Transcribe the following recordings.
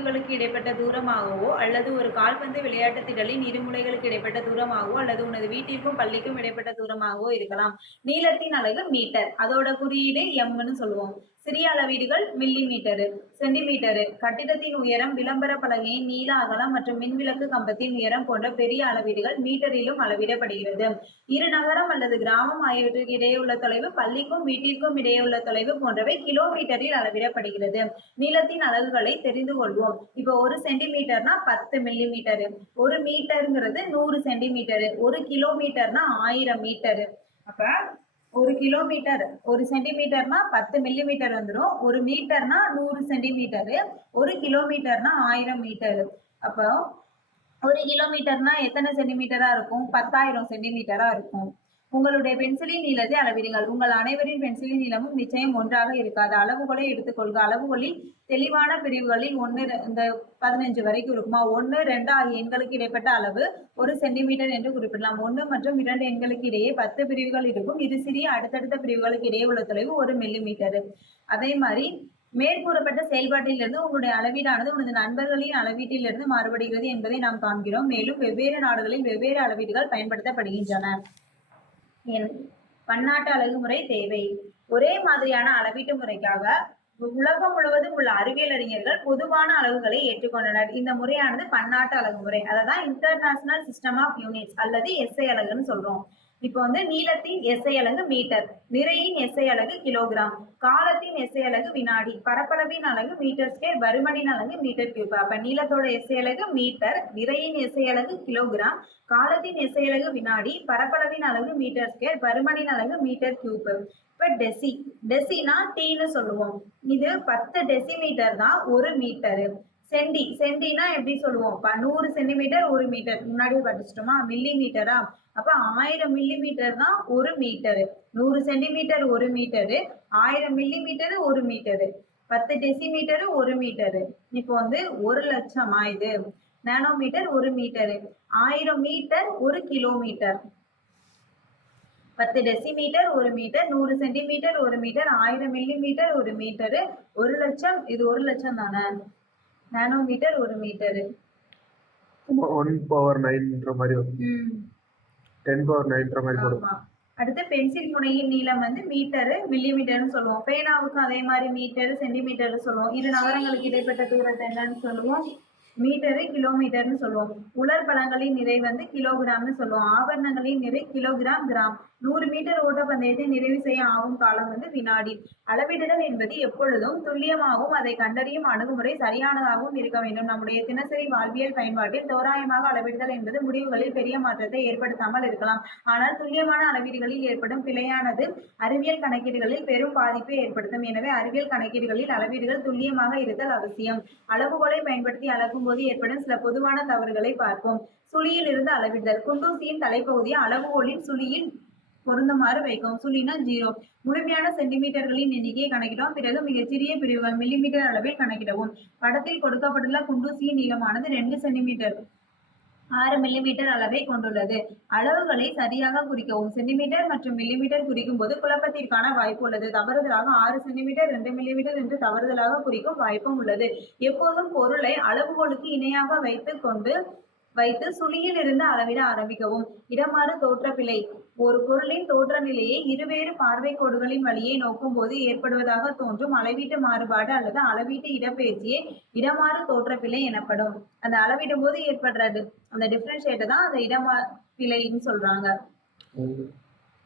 விளிம்புகளுக்கு இடைப்பட்ட தூரமாகவோ அல்லது ஒரு கால்பந்து விளையாட்டு திடலின் இரு முனைகளுக்கு இடைப்பட்ட தூரமாகவோ அல்லது உனது வீட்டிற்கும் பள்ளிக்கும் இடைப்பட்ட தூரமாகவோ இருக்கலாம். நீளத்தின் அலகு மீட்டர். அதோட குறியீடு எம்னு சொல்லுவோம். சிறிய அளவீடுகள் மில்லி மீட்டரு, சென்டிமீட்டரு. கட்டிடத்தின் உயரம், விளம்பர பலகையின் நீள அகலம் மற்றும் மின்விளக்கு கம்பத்தின் உயரம் போன்ற பெரிய அளவீடுகள் மீட்டரிலும் அளவிடப்படுகிறது. இரு நகரம் அல்லது கிராமம் ஆகியவற்றுக்கு இடையே உள்ள தொலைவு, பள்ளிக்கும் வீட்டிற்கும் இடையே உள்ள தொலைவு போன்றவை கிலோமீட்டரில் அளவிடப்படுகிறது. நீளத்தின் அலகுகளை தெரிந்து கொள்வோம். இப்போ 1 சென்டிமீட்டர்னா 10 மில்லி மீட்டரு, 1 மீட்டருங்கிறது 100 சென்டிமீட்டரு, 1 கிலோமீட்டர்னா 1000 மீட்டரு. அப்ப 1 கிலோமீட்டர் 1 சென்டிமீட்டர்னா 10 மில்லி மீட்டர் வந்துடும். 1 மீட்டர்னா 100 சென்டிமீட்டரு, 1 கிலோமீட்டர்னா 1000 மீட்டரு. அப்போ 1 கிலோமீட்டர்னா எத்தனை சென்டிமீட்டரா இருக்கும்? 10,000 சென்டிமீட்டரா இருக்கும். உங்களுடைய பென்சிலின் நீளத்தை அளவிடுங்கள். உங்கள் அனைவரின் பென்சிலின் நீளமும் நிச்சயம் ஒன்றாக இருக்காது. அளவுகோலை எடுத்துக்கொள்க. அளவுகோலில் தெளிவான பிரிவுகளில் 1 இந்த 15 வரைக்கும் இருக்குமா? 1, 2 ஆகிய எண்களுக்கு இடைப்பட்ட அளவு 1 சென்டிமீட்டர் என்று குறிப்பிடலாம். 1 மற்றும் 2 எண்களுக்கு இடையே 10 பிரிவுகள் இருக்கும். இது சிறிய அடுத்தடுத்த பிரிவுகளுக்கு இடையே உள்ள தொலைவு 1 மில்லி மீட்டர். அதே மாதிரி மேற்கூறப்பட்ட செயல்பாட்டிலிருந்து உங்களுடைய அளவீடானது உனது நண்பர்களின் அளவீட்டிலிருந்து மாறுபடுகிறது என்பதை நாம் காண்கிறோம். மேலும் வெவ்வேறு நாடுகளில் வெவ்வேறு அளவீடுகள் பயன்படுத்தப்படுகின்றன. பன்னாட்டு அலகுமுறை தேவை. ஒரே மாதிரியான அளவீட்டு முறைக்காக உலகம் முழுவதும் உள்ள அறிவியல் அறிஞர்கள் பொதுவான அளவுகளை ஏற்றுக்கொண்டனர். இந்த முறையானது பன்னாட்டு அலகுமுறை, அதான் இன்டர்நேஷனல் சிஸ்டம் ஆஃப் யூனிட்ஸ் அல்லது எஸ்ஐ அலகுன்னு சொல்றோம். இப்போ நீளத்தின் எஸ்ஐ அலகு மீட்டர், நிறையின் எஸ்ஐ அலகு கிலோகிராம், காலத்தின் எஸ்ஐ அலகு வினாடி, பரப்பளவின் அலகு மீட்டர் ஸ்கொயர், பருமனின் அலகு மீட்டர் கியூப். அப்ப நீளத்தோட எஸ்ஐ அலகு மீட்டர், நிறையின் எஸ்ஐ அலகு கிலோகிராம், காலத்தின் எஸ்ஐ அலகு வினாடி, பரப்பளவின் அலகு மீட்டர் ஸ்கொயர், பருமனின் அலகு மீட்டர் கியூப். இப்ப டெசினா டீன்னு சொல்லுவோம். இது 10 டெசிமீட்டர் தான் 1 மீட்டரு. சென்டினா எப்படி சொல்லுவோம்? 100 சென்டிமீட்டர் 1 மீட்டர், முன்னாடியே படிச்சிட்டோமா? மில்லி மீட்டரா? அப்ப 1000 மில்லி மீட்டர் தான் 1 metre. 100 centimetre 1 metre, 1000 millimetre 1 metre, 10 decimetre 1 metre. இப்போ 1 லட்சமா? இது nanometre 1 metre, 1000 metre 1 kilometre, 10 decimetre 1 metre, 100 centimetre 1 metre, 1000 millimetre 1 metre, 1 லட்சம். இது 1 லட்சம் தானே? Nanometre 1 metre. 1/9 மாதிரி 10/9 மாதிரி போடும். அடுத்து பென்சில் முனையின் நீளம் மீட்டரு, மில்லி மீட்டர்னு சொல்லுவோம். பேனாவுக்கு அதே மாதிரி மீட்டரு, சென்டிமீட்டர் சொல்லுவோம். இரு நகரங்களுக்கு இடைப்பட்ட தூரத்தை என்னன்னு சொல்லுவோம்? மீட்டரு, கிலோமீட்டர்னு சொல்லுவோம். உலர் பழங்களின் நிறை கிலோகிராம்னு சொல்லுவோம். ஆபரணங்களின் நிறை கிலோகிராம், கிராம். 100 மீட்டர் ஓட்டப்பந்தயத்தை நிறைவு செய்ய ஆகும் காலம் வினாடி. அளவிடுதல் என்பது எப்பொழுதும் துல்லியமாகவும் அதை கண்டறியும் அணுகுமுறை சரியானதாகவும் இருக்க வேண்டும். நம்முடைய தினசரி வாழ்வியல் பயன்பாட்டில் தோராயமாக அளவிடுதல் என்பது முடிவுகளில் பெரிய மாற்றத்தை ஏற்படுத்தாமல் இருக்கலாம். ஆனால் துல்லியமான அளவீடுகளில் ஏற்படும் பிழையானது அறிவியல் கணக்கீடுகளில் பெரும் பாதிப்பை ஏற்படுத்தும். எனவே அறிவியல் கணக்கீடுகளில் அளவீடுகள் துல்லியமாக இருத்தல் அவசியம். அளவுகோலை பயன்படுத்தி அளக்கும் போது ஏற்படும் சில பொதுவான தவறுகளை பார்ப்போம். சுழியில் இருந்து அளவிடுதல். குண்டூசியின் தலைப்பகுதியை அளவுகோலின் சுழியில் பொருந்துமாறு வைக்கவும். சுழினா 0. முழுமையான சென்டிமீட்டர்களின் எண்ணிக்கையை கணக்கிடவும். பிறகு மிகச்சிறிய பிரிவுகள் மில்லிமீட்டர் அளவில் கணக்கிடவும். படத்தில் கொடுக்கப்பட்டுள்ள குண்டூசியின் நீளமானது 2 சென்டிமீட்டர் 6 மில்லிமீட்டர் அளவை கொண்டுள்ளது. அளவுகளை சரியாக குறிக்கவும். சென்டிமீட்டர் மற்றும் மில்லிமீட்டர் குறிக்கும் போது குழப்பத்திற்கான வாய்ப்பு உள்ளது. தவறுதலாக 6 சென்டிமீட்டர் 2 மில்லிமீட்டர் என்று தவறுதலாக குறிக்கும் வாய்ப்பும் உள்ளது. எப்போதும் பொருளை அளவுகோலுக்கு இணையாக வைத்து சுழியில் இருந்து அளவிட ஆரம்பிக்கவும். இடமாறு தோற்றப்பிழை. ஒரு பொருளின் தோற்ற நிலையை இருவேறு பார்வை கோடுகளின் வழியே நோக்கும் போது ஏற்படுவதாக தோன்றும் அளவீட்டு மாறுபாடு அல்லது அளவீட்டு இடப்பெயர்ச்சியே இடமாறு தோற்றப்பிழை எனப்படும். அந்த அளவிடும் போது ஏற்படுறது அந்த டிஃபரன்ஷியேட்டை தான் அந்த இடமாறு சொல்றாங்க.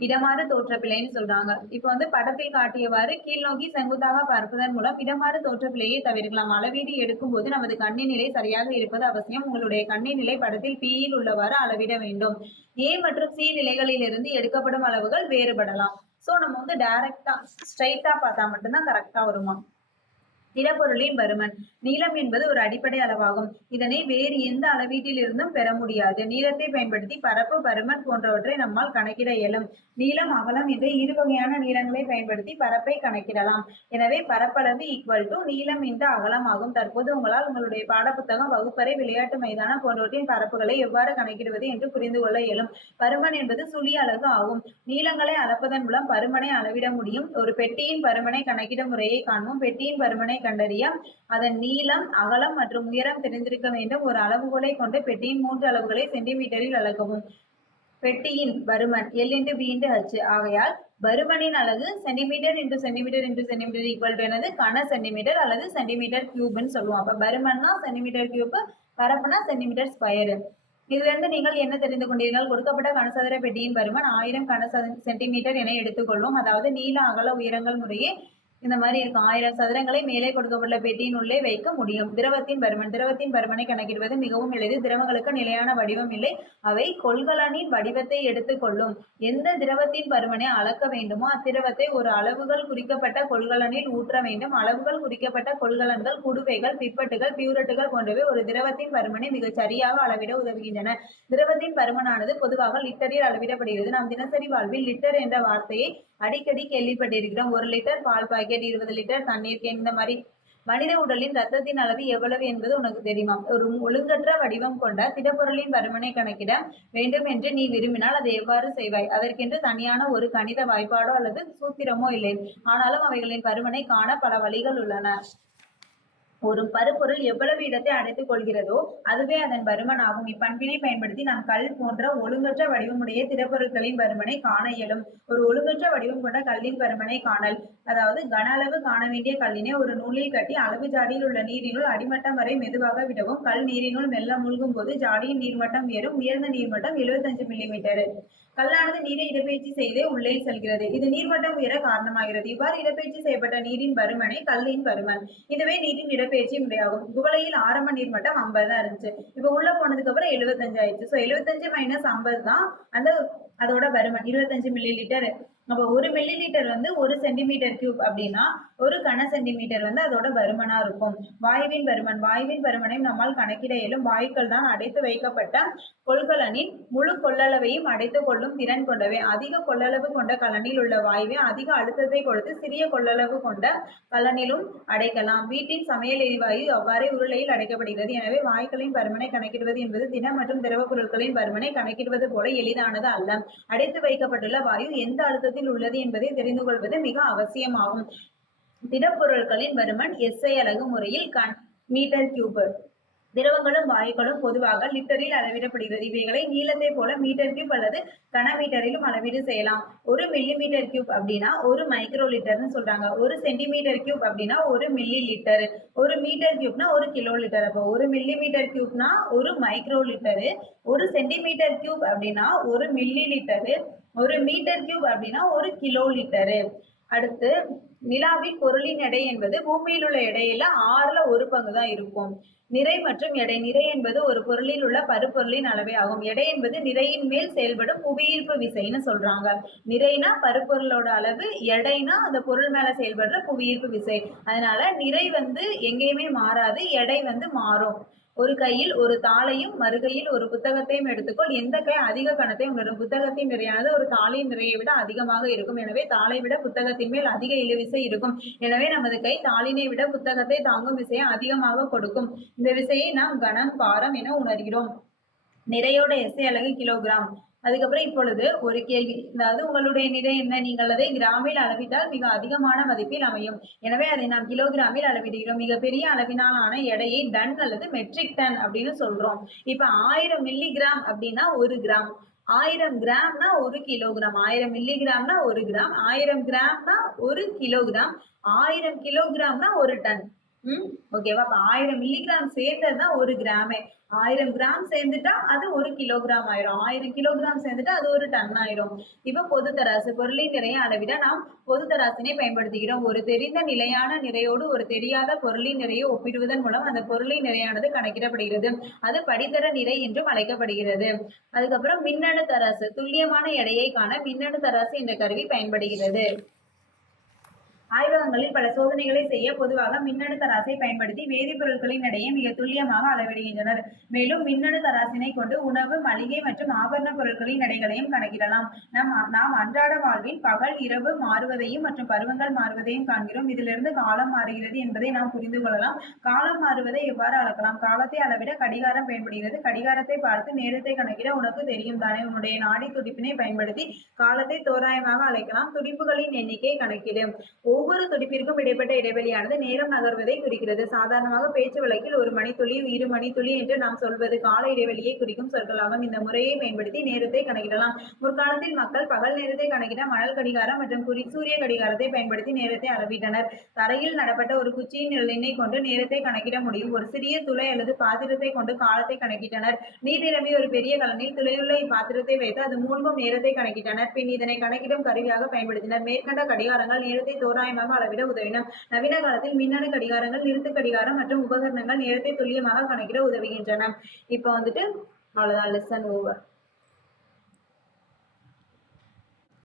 இடமாறு தோற்றப்பிழைன்னு சொல்றாங்க. இப்போ படத்தில் காட்டியவாறு கீழ்நோக்கி செங்குத்தாக பார்ப்பதன் மூலம் இடமாறு தோற்றப்பிழையை தவிர்க்கலாம். அளவீடு எடுக்கும் போது நமது கண்ணின் நிலை சரியாக இருப்பது அவசியம். உங்களுடைய கண்ணின் நிலை படத்தில் P-யில் உள்ளவாறு அளவிட வேண்டும். A மற்றும் C நிலைகளிலிருந்து எடுக்கப்படும் அளவுகள் வேறுபடலாம். ஸோ நம்ம டைரக்டா ஸ்ட்ரைட்டா பார்த்தா மட்டும்தான் கரெக்டா வருமா? திடப்பொருளின் பருமன். நீளம் என்பது ஒரு அடிப்படை அளவாகும். இதனை வேறு எந்த அளவீட்டில் இருந்தும் பெற முடியாது. நீளத்தை பயன்படுத்தி பரப்பு, பருமன் போன்றவற்றை நம்மால் கணக்கிட இயலும். நீளம், அகலம் என்ற இரு வகையான நீளங்களை பயன்படுத்தி பரப்பை கணக்கிடலாம். எனவே பரப்பளவு நீளம் என்ற அகலம் ஆகும். தற்போது உங்களால் உங்களுடைய பாடப்புத்தகம், வகுப்பறை, விளையாட்டு மைதானம் போன்றவற்றின் பரப்புகளை எவ்வாறு கணக்கிடுவது என்று புரிந்து கொள்ள இயலும். பருமன் என்பது சுழி அலகு ஆகும். நீளங்களை அளப்பதன் மூலம் பருமனை அளவிட முடியும். ஒரு பெட்டியின் பருமனை கணக்கிடும் முறையை காண்போம். பெட்டியின் பருமனை கண்டறிய அதன் நீளம், அகலம் மற்றும் உயரம் தெரிந்திருக்க வேண்டும். ஒரு அளவுகோலை கொண்டு பெட்டியின் 3 அளவுகளை சென்டிமீட்டரில் அளக்கவும். பெட்டியின் பருமன் L × B × H. ஆகையால் பருமனின் அலகு centimetre × centimetre × centimetre equal to என்னது? கன சென்டிமீட்டர் அல்லது சென்டிமீட்டர் கியூப்னு சொல்லுவோம். அப்ப பருமன்னா சென்டிமீட்டர் கியூப், பரப்புனா சென்டிமீட்டர் ஸ்கொயர். இதிலிருந்து நீங்கள் என்ன தெரிந்து கொண்டீர்கள்? கொடுக்கப்பட்ட கனசதுர பெட்டியின் பருமன் 1000 கன சென்டிமீட்டர் என எடுத்துக்கொள்வோம். அதாவது நீள, அகல, உயரங்கள் முறையே இந்த மாதிரி இருக்கும். 1000 சதுரங்களை மேலே கொடுக்கப்பட்ட பெட்டியின் உள்ளே வைக்க முடியும். திரவத்தின் பருமன். திரவத்தின் பருமனை கணக்கிடுவது மிகவும் எளிது. திரவங்களுக்கு நிலையான வடிவம் இல்லை. அவை கொள்கலனின் வடிவத்தை எடுத்துக்கொள்ளும். எந்த திரவத்தின் பருமனை அளக்க வேண்டுமோ அத்திரவத்தை ஒரு அளவுகள் குறிக்கப்பட்ட கொள்கலனில் ஊற்ற வேண்டும். அளவுகள் குறிக்கப்பட்ட கொள்கலன்கள், குடுவைகள், பிப்பட்டுகள், பியூரட்டுகள் போன்றவை ஒரு திரவத்தின் பருமனை மிகச் சரியாக அளவிட உதவுகின்றன. திரவத்தின் பருமனானது பொதுவாக லிட்டரில் அளவிடப்படுகிறது. நாம் தினசரி வாழ்வில் லிட்டர் என்ற வார்த்தையை அடிக்கடி கேள்விப்பட்டிருக்கிறோம். 1 லிட்டர் பால் பாக்கெட், 20 லிட்டர் தண்ணீர் கேன், இந்த மாதிரி. மனித உடலின் ரத்தத்தின் அளவு எவ்வளவு என்பது உனக்கு தெரியுமா? ஒரு ஒழுங்கற்ற வடிவம் கொண்ட திடப்பொருளின் பருமனை கணக்கிட வேண்டும் என்று நீ விரும்பினால் அதை எவ்வாறு செய்வாய்? அதற்கென்று தனியான ஒரு கணித வாய்ப்பாடோ அல்லது சூத்திரமோ இல்லை. ஆனாலும் அவைகளின் பருமனை காண பல வழிகள் உள்ளன. ஒரு பருப்பொருள் எவ்வளவு இடத்தை அடைத்துக் கொள்கிறதோ அதுவே அதன் பருமன் ஆகும். இப்பண்பினை பயன்படுத்தி நாம் கல் போன்ற ஒழுங்கற்ற வடிவமுடைய திடப்பொருட்களின் பருமனை காண இயலும். ஒரு ஒழுங்கற்ற வடிவம் கொண்ட கல்லின் பருமனை காணல். அதாவது கன அளவு காண வேண்டிய கல்லினை ஒரு நூலில் கட்டி அளவு ஜாடியில் உள்ள நீரினுள் அடிமட்டம் வரை மெதுவாக விடவும். கல் நீரினுள் மெல்ல மூழ்கும் போது ஜாடியின் நீர்மட்டம் உயரும். உயர்ந்த நீர்மட்டம் 75 மில்லிமீட்டர். கல்லானது நீரை இடப்பெயர்ச்சி செய்தே உள்ளே செல்கிறது. இது நீர்மட்டம் உயர காரணமாகிறது. இவ்வாறு இடப்பெயர்ச்சி செய்யப்பட்ட நீரின் பருமனை கல்லின் பருமன். இதுவே நீரின் இடப்பெயர்ச்சி முறையாகும். குவளையில் ஆரம்ப நீர்மட்டம் 50 தான் இருந்துச்சு. இப்ப உள்ள போனதுக்கு அப்புறம் 75 ஆயிடுச்சு. 75 - 50 தான் அதோட பருமன், 25 மில்லி லிட்டர். அப்போ 1 மில்லி லிட்டர் வந்து 1 சென்டிமீட்டர் கியூப் அப்படின்னா 1 கன சென்டிமீட்டர் வந்து அதோட பருமனா இருக்கும். வாயுவின் பருமன். வாயுவின் பருமனையும் நம்மால் கணக்கிட இயலும். வாயுக்கள் தான் அடைத்து வைக்கப்பட்ட கொள்கலனின் முழு கொள்ளளவையும் அடைத்து கொள்ளும் திறன் கொண்டவை. அதிக கொள்ளளவு கொண்ட கலனில் உள்ள வாயுவை அதிக அழுத்தத்தை கொடுத்து சிறிய கொள்ளளவு கொண்ட கலனிலும் அடைக்கலாம். வீட்டின் சமையல் எரிவாயு அவ்வாறே உருளையில் அடைக்கப்படுகிறது. எனவே வாயுக்களின் பருமனை கணக்கிடுவது என்பது திட மற்றும் திரவ பொருட்களின் பருமனை கணக்கிடுவது போல எளிதானது அல்ல. அடைத்து வைக்கப்பட்டுள்ள வாயு எந்த அழுத்தத்தில் உள்ளது என்பதை தெரிந்து கொள்வது மிக அவசியமாகும். திடப்பொருட்களின் பருமன் SI அலகு முறையில் மீட்டர் கியூப். திரவங்களும் வாயுக்களும் பொதுவாக லிட்டரில் அளவிடப்படுகிறது. இவைகளை நீளத்தை போல மீட்டர் கியூப் அல்லது கன மீட்டரிலும் அளவீடு செய்யலாம். 1 மில்லிமீட்டர் கியூப் அப்படின்னா 1 மைக்ரோ லிட்டர்னு சொல்றாங்க. 1 சென்டிமீட்டர் கியூப் அப்படின்னா 1 மில்லி லிட்டர். 1 மீட்டர் கியூப்னா 1 கிலோ லிட்டர். அப்போ 1 மில்லிமீட்டர் கியூப்னா 1 மைக்ரோ லிட்டர். 1 சென்டிமீட்டர் கியூப் அப்படின்னா 1 மில்லி லிட்டர். 1 மீட்டர் கியூப் அப்படின்னா 1 கிலோ லிட்டர். அடுத்து நிலாவின் பொருளின் எடை என்பது பூமியில் உள்ள எடையில 6ல் 1 பங்கு தான் இருக்கும். நிறை மற்றும் எடை. நிறை என்பது ஒரு பொருளில் உள்ள பருப்பொருளின் அளவே ஆகும். எடை என்பது நிறையின் மேல் செயல்படும் புவியீர்ப்பு விசைன்னு சொல்றாங்க. நிறைனா பருப்பொருளோட அளவு, எடைனா அந்த பொருள் மேல செயல்படுற புவியீர்ப்பு விசை. அதனால நிறை வந்து எங்கேயுமே மாறாது, எடை வந்து மாறும். ஒரு கையில் ஒரு தாளையும் மறுகையில் ஒரு புத்தகத்தையும் எடுத்துக்கொள். எந்த கை அதிக கணத்தை உணரும்? புத்தகத்தின் நிறையானது ஒரு தாளின் நிறையை விட அதிகமாக இருக்கும். எனவே தாளை விட புத்தகத்தின் மேல் அதிக இழுவிசை இருக்கும். எனவே நமது கை தாளினை விட புத்தகத்தை தாங்கும் விசையை அதிகமாக கொடுக்கும். இந்த விசையை நாம் கனம், பாரம் என உணர்கிறோம். நிறையோட SI அலகு கிலோகிராம். அதுக்கப்புறம் இப்பொழுது ஒரு கேள்வி, அதாவது உங்களுடைய நிறை என்ன? நீங்கள் அதை கிராமில் அளவிட்டால் மிக அதிகமான மதிப்பில் அமையும். எனவே அதை நாம் கிலோகிராமில் அளவிடுகிறோம். மிக பெரிய அளவினாலான எடையை டன் அல்லது மெட்ரிக் டன் அப்படின்னு சொல்றோம். இப்ப 1000 மில்லிகிராம் அப்படின்னா 1 கிராம். 1000 கிராம்னா 1 கிலோகிராம். 1000 மில்லிகிராம்னா 1 கிராம். 1000 கிராம்னா 1 கிலோகிராம். 1000 கிலோகிராம்னா 1 டன். ஓகேவா? அப்ப 1000 மில்லிகிராம் சேர்ந்ததுதான் 1 கிராமே. 1000 கிராம் சேர்ந்துட்டா அது 1 கிலோகிராம் ஆயிரும். 1000 கிலோகிராம் சேர்ந்துட்டா அது 1 டன் ஆயிரும். இப்ப பொது தராசு. பொருளின் நிறையை அளவிட நாம் பொது தராசினை பயன்படுத்துகிறோம். ஒரு தெரிந்த நிலையான நிறையோடு ஒரு தெரியாத பொருளின் நிறையை ஒப்பிடுவதன் மூலம் அந்த பொருளின் நிறையானது கணக்கிடப்படுகிறது. அது படித்தர நிறை என்றும் அழைக்கப்படுகிறது. அதுக்கப்புறம் மின்னணு தராசு. துல்லியமான எடையை காண மின்னணு தராசு என்ற கருவி பயன்படுகிறது. ஆய்வகங்களில் பல சோதனைகளை செய்ய பொதுவாக மின்னணு தராசை பயன்படுத்தி வேதிப்பொருட்களின் எடையை மிக துல்லியமாக அளவிடுகின்றனர். மேலும் மின்னணு தராசினை கொண்டு உணவு, மளிகை மற்றும் ஆபரண பொருட்களின் எடைகளையும் கணக்கிடலாம். நாம் அன்றாட வாழ்வில் பகல், இரவு மாறுவதையும் மற்றும் பருவங்கள் மாறுவதையும் காண்கிறோம். இதிலிருந்து காலம் மாறுகிறது என்பதை நாம் புரிந்து கொள்ளலாம். காலம் மாறுவதை எவ்வாறு அளக்கலாம்? காலத்தை அளவிட கடிகாரம் பயன்படுகிறது. கடிகாரத்தை பார்த்து நேரத்தை கணக்கிட உனக்கு தெரியும் தானே? உன்னுடைய நாடி துடிப்பினை பயன்படுத்தி காலத்தை தோராயமாக அழைக்கலாம். துடிப்புகளின் எண்ணிக்கை கணக்கிடு. ஒவ்வொரு துடிப்பிற்கும் இடைப்பட்ட இடைவெளியானது நேரம் நகர்வதை குறிக்கிறது. சாதாரணமாக பேச்சு வழக்கில் 1 மணித்துளி 2 மணித்துளி என்று நாம் சொல்வது கால இடைவெளியை குறிக்கும் சொற்களாகும். இந்த முறையை பயன்படுத்தி நேரத்தை கணக்கிடலாம். முற்காலத்தில் மக்கள் பகல் நேரத்தை கணக்கிட மணல் கடிகாரம் மற்றும் சூரிய கடிகாரத்தை பயன்படுத்தி நேரத்தை அளவிட்டனர். தரையில் நடப்பட்ட ஒரு குச்சியின் எண்ணெய் கொண்டு நேரத்தை கணக்கிட முடியும். ஒரு சிறிய துளை அல்லது பாத்திரத்தை கொண்டு காலத்தை கணக்கிட்டனர். நீர் நிரம்பிய ஒரு பெரிய கலனில் துளையுள்ள இப்பாத்திரத்தை வைத்து அது மூழ்கும் நேரத்தை கணக்கிட்டனர். பின் இதனை கணக்கிடும் கருவியாக பயன்படுத்தினர். மேற்கண்ட கடிகாரங்கள் நேரத்தை தோராயமாக அளவிட உதவின. நவீன காலத்தில் மின்னணு கடிகாரங்கள், நிறுத்து கடிகாரம் மற்றும் உபகரணங்கள் நேரத்தை துல்லியமாக கணக்கிட உதவுகின்றன. இப்போ வந்துட்டு அவ்வளவுதான், லெசன் ஓவர்.